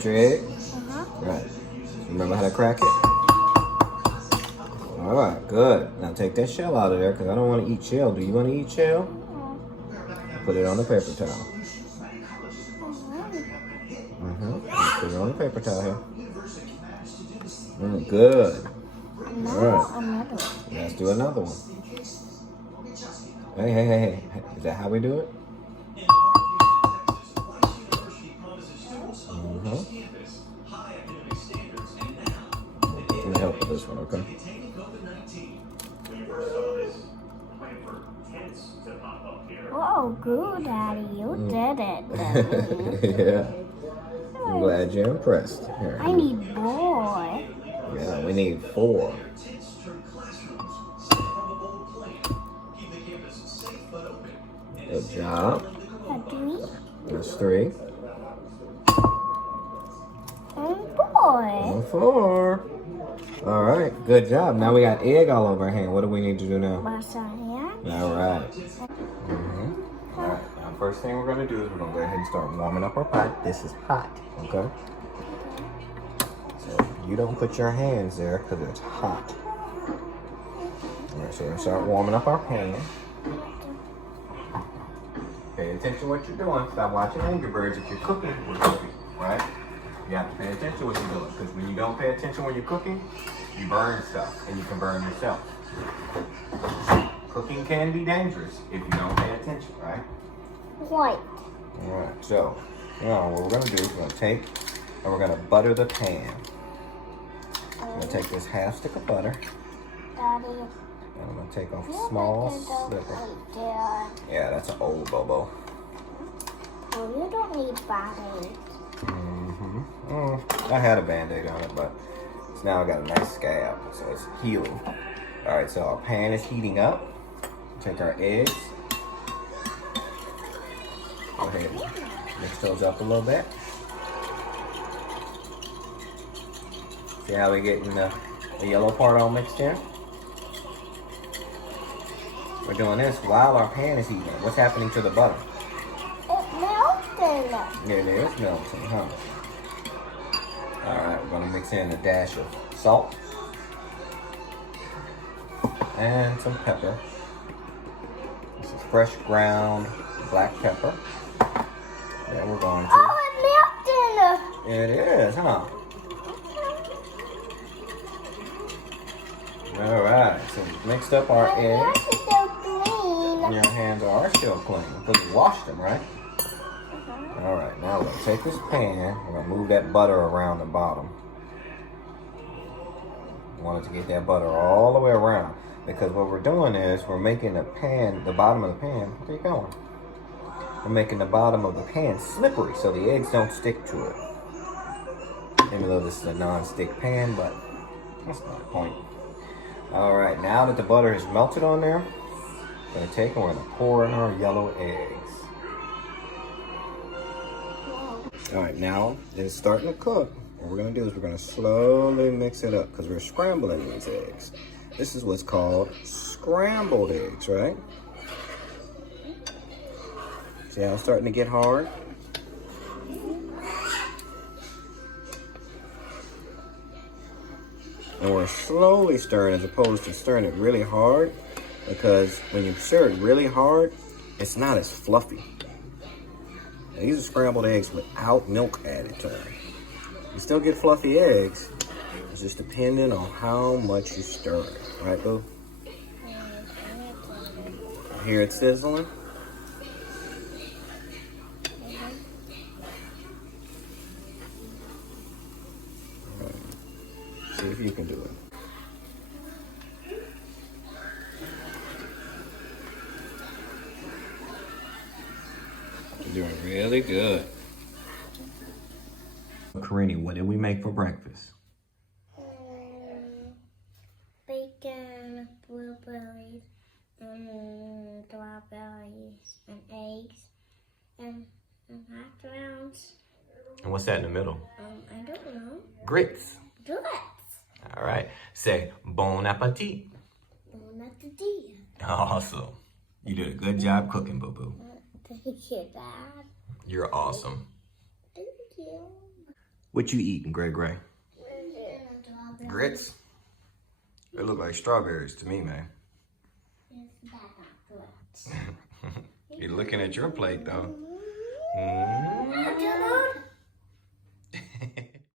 got your egg? Uh-huh. Right. Remember how to crack it? All right, good. Now take that shell out of there because I don't want to eat shell. Do you want to eat shell? Put it on the paper towel. Put it on the paper towel here. Good. All right. Another. Let's do another one. Hey. Is that how we do it? Let me help with this one, okay? Oh, good, Daddy. You did it. Yeah. I'm glad you're impressed. Here. I need boy. Yeah, we need 4. Good job. A 3. That's 3. And boy. And 4. All right, good job. Now we got egg all over our hand. What do we need to do now? Wash our hands. All right. All right. Now, first thing we're gonna do is we're gonna go ahead and start warming up our pot. This is hot, okay? So you don't put your hands there because it's hot. All right, so we're gonna start warming up our pan. Pay attention to what you're doing. Stop watching Angry Birds if you're cooking. We're cooking, right? You have to pay attention to what you're doing because when you don't pay attention when you're cooking, you burn stuff and you can burn yourself. Cooking can be dangerous if you don't pay attention, right? White. All right, so now what we're gonna do is we're gonna take and we're gonna butter the pan. I'm gonna take this half stick of butter. Daddy. And I'm gonna take off a small sliver. Yeah, that's an old Bobo. Oh, you don't need Band-Aid. I had a Band-Aid on it, but now I got a nice scab, so it's healing. All right, so our pan is heating up. Take our eggs. Go ahead and mix those up a little bit. See how we're getting the yellow part all mixed in? We're doing this while our pan is heating. What's happening to the butter? It melted. It is melting, huh? All right, we're gonna mix in a dash of salt and some pepper. This is fresh ground black pepper. And we're going to. Oh, it melted. It is, huh? All right, so we've mixed up our eggs. It's so clean. Your hands are still clean because we washed them, right? All right, now we're gonna take this pan. We're gonna move that butter around the bottom. We wanted to get that butter all the way around because what we're doing is we're making the pan, the bottom of the pan. Where you going? We're making the bottom of the pan slippery so the eggs don't stick to it. Even though this is a non-stick pan, but that's not the point. All right, now that the butter is melted on there, we're gonna take and we're gonna pour in our yellow eggs. All right, now it's starting to cook. What we're gonna do is we're gonna slowly mix it up because we're scrambling these eggs. This is what's called scrambled eggs, right? See how it's starting to get hard? And we're slowly stirring as opposed to stirring it really hard because when you stir it really hard, it's not as fluffy. Now, these are scrambled eggs without milk added to them. You still get fluffy eggs. It's just depending on how much you stir it. Right, boo? Hear it sizzling? See if you can do it. You're doing really good. Corrine, what did we make for breakfast? Bacon, blueberries, and strawberries, and eggs, and hash browns. And what's that in the middle? I don't know. Grits. Grits. All right. Say bon appetit. Bon appetit. Awesome. You did a good job cooking, Boo Boo. Thank you, Dad. You're awesome. Thank you. What you eating, Gray Gray? Grits? They look like strawberries to me, man. You're looking at your plate, though.